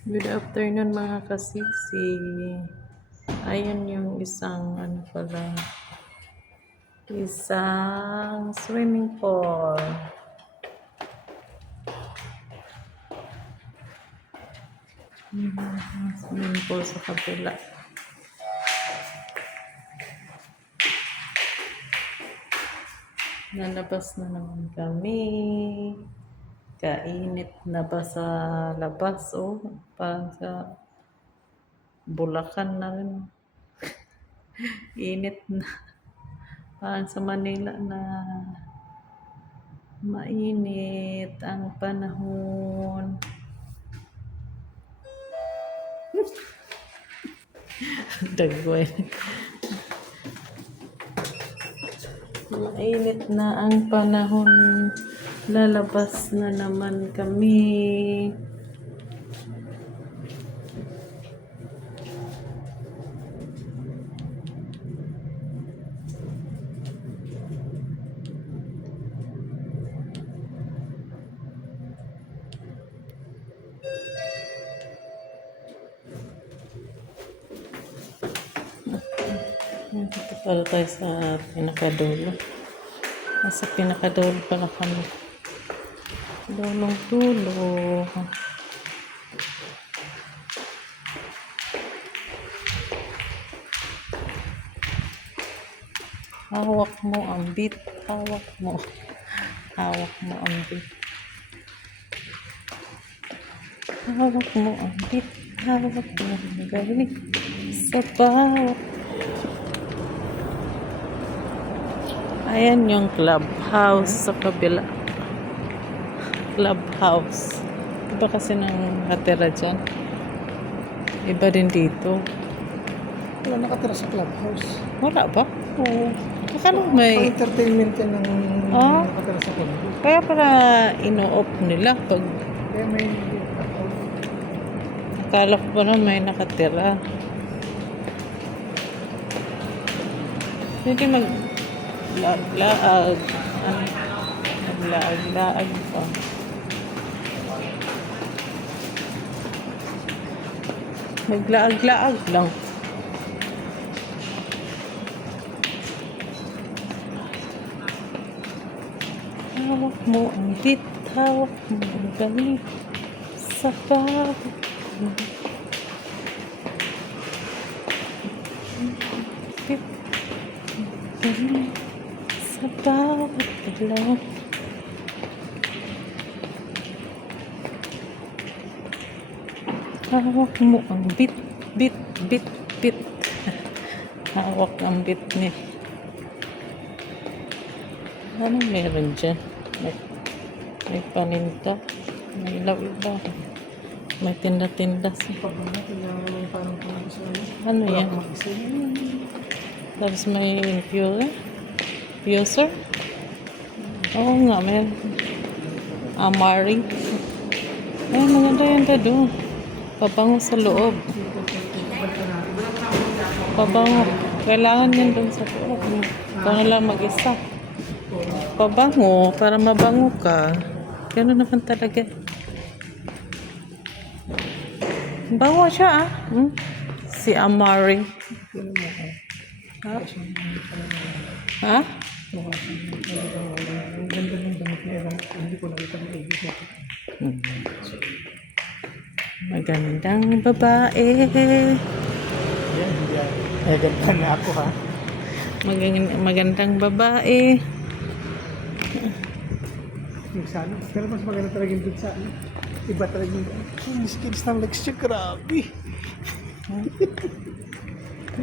Good afternoon mga kasisi. Ayan yung isang ano pala, isang swimming pool. Swimming pool sa kabila. Nalabas na naman kami. Kainit na ba sa labas? Oh, parang sa Bulacan na rin. Init na. Parang sa Manila na mainit ang panahon. Dagway. Mainit na ang panahon. Lalabas na naman kami. Dito pala tayo sa pinakadulo. Nasa pinakadulo pala kami. Dulong dulo. Hawak mo ang bit. Hawak mo. Hawak mo ang bit. Hawak mo ang bit. Hawak mo ang galing. Sa bawat. Ayan yung clubhouse sa kabila. Clubhouse. Iba kasi nang natira dyan. Iba din dito. Wala nakatira sa clubhouse. Wala ba? Oo. Akala may... Entertainment yan ng Ah? nakatira sa clubhouse. Kaya para ino-off nila pag... Kaya may... Akala ko pa na may nakatira. Hindi mag-laag-laag. Ano? Mag-laag-laag pa. Maglaag-laag lang. Hawak mo ang bit, hawak mo ang galing sa bawat bit, galing sa bawat galaw. Hawak mo ang bit, bit, bit, bit. Hawak ang bit niya. Ano meron dyan? May paninda. May ilaw-ilaw. May tinda-tinda. Parang Ano yan? Tapos may infuser. Infuser? Oo nga, may Amari. Ay, maganda yan doon. Pabango sa loob. Pabango. Kailangan yan doon sa loob. Ikaw na lang mag-isa. Pabango, para mabango ka. Gano'n naman talaga. Bango siya ah. Si Amari. Ha? Ha? Ganda ng damit niya. Hindi ko nakita ng ibig ko. Magandang babae. Yan. Eh, ganda na ako ha. Magandang babae. Yung sana. Pero mas maganda talaga yung sa ano. Iba talaga yung skills ng legs siya. Grabe.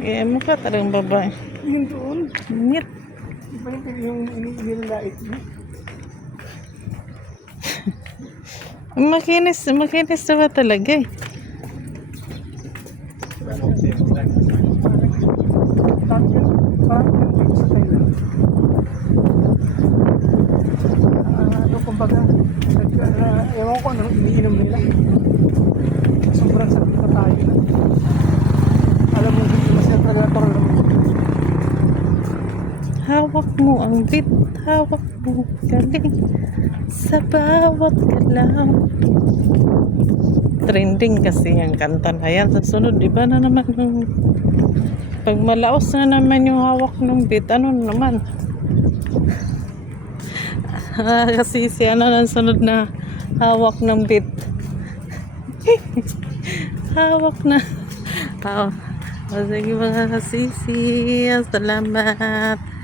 Eh, mukha talagang babae. Yun doon. Ngit. Iba yung nilalait niya. Makinis na ba talaga eh. Kumbaga, ewan ko ano, iniinom nila. Sobrang sakit na tayo. Alam mo, hindi masaya talaga ito. Hawak mo ang bit, hawak mo galing sa bawat galaw. trending kasi ang kanta na yan. Sa sunod, di ba na naman yung pag malaos na naman yung hawak ng beat, ano na naman? Kasi si ano nang sunod na hawak ng beat. Hawak na. Oh. O sige mga kasisi, salamat.